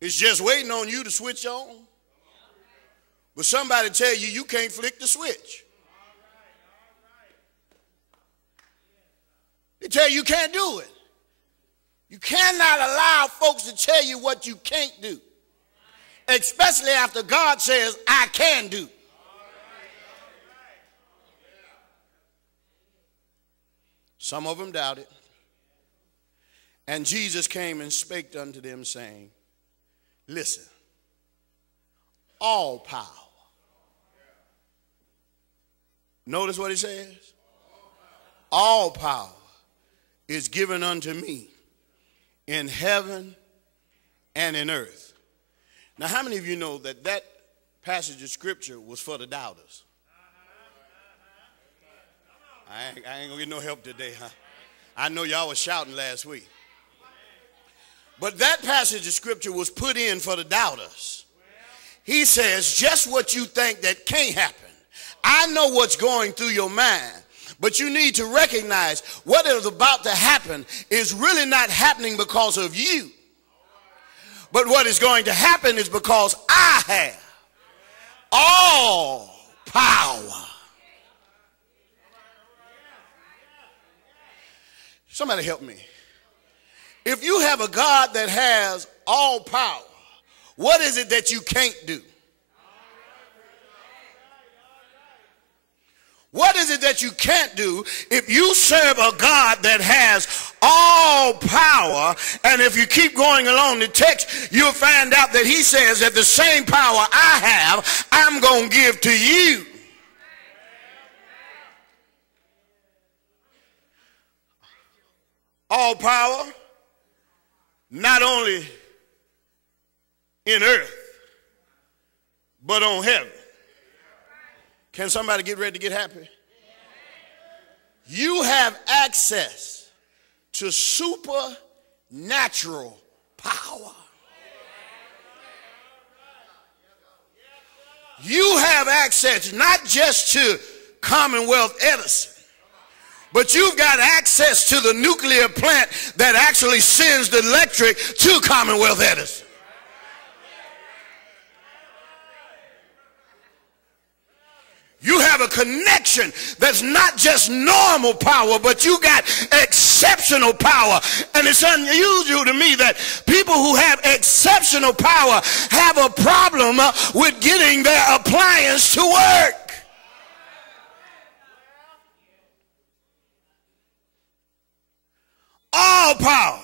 It's just waiting on you to switch on. But somebody tell you you can't flick the switch. They tell you can't do it. You cannot allow folks to tell you what you can't do, especially after God says, I can do. Some of them doubted. And Jesus came and spake unto them, saying, listen, all power. Notice what he says. All power is given unto me in heaven and in earth. Now, how many of you know that that passage of scripture was for the doubters? I ain't gonna get no help today, huh? I know y'all was shouting last week. But that passage of scripture was put in for the doubters. He says, just what you think that can't happen. I know what's going through your mind, but you need to recognize what is about to happen is really not happening because of you. But what is going to happen is because I have all power. Somebody help me. If you have a God that has all power, what is it that you can't do? What is it that you can't do if you serve a God that has all power? And if you keep going along the text, you'll find out that he says that the same power I have, I'm going to give to you. All power, not only in earth, but on heaven. Can somebody get ready to get happy? You have access to supernatural power. You have access not just to Commonwealth Edison, but you've got access to the nuclear plant that actually sends the electric to Commonwealth Edison. You have a connection that's not just normal power, but you got exceptional power. And it's unusual to me that people who have exceptional power have a problem with getting their appliance to work. All power,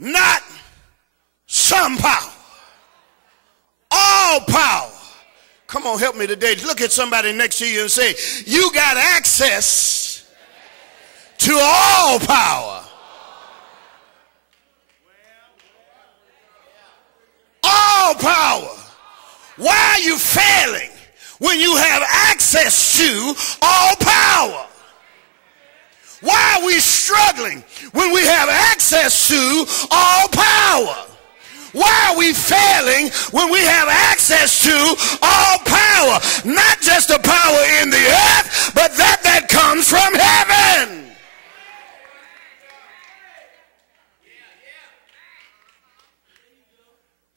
not some power. All power. Come on, help me today. Look at somebody next to you and say, you got access to all power. All power. Why are you failing when you have access to all power? Why are we struggling when we have access to all power? Why are we failing when we have access to all power? Not just the power in the earth, but that comes from heaven.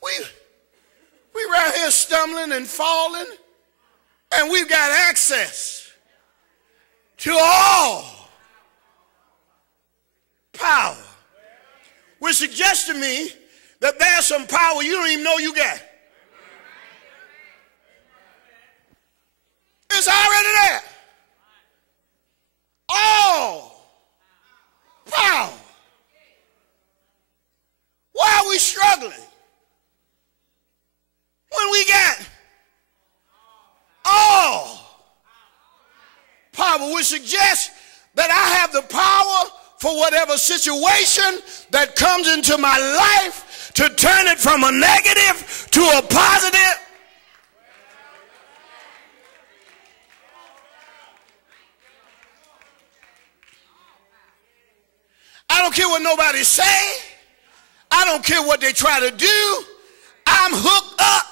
We right here stumbling and falling, and we've got access to all power. Which suggests to me that there's some power you don't even know you got. It's already there. All power. Why are we struggling when we got all power? Which suggests that I have the power for whatever situation that comes into my life to turn it from a negative to a positive. I don't care what nobody say. I don't care what they try to do. I'm hooked up.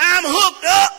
I'm I'm hooked up.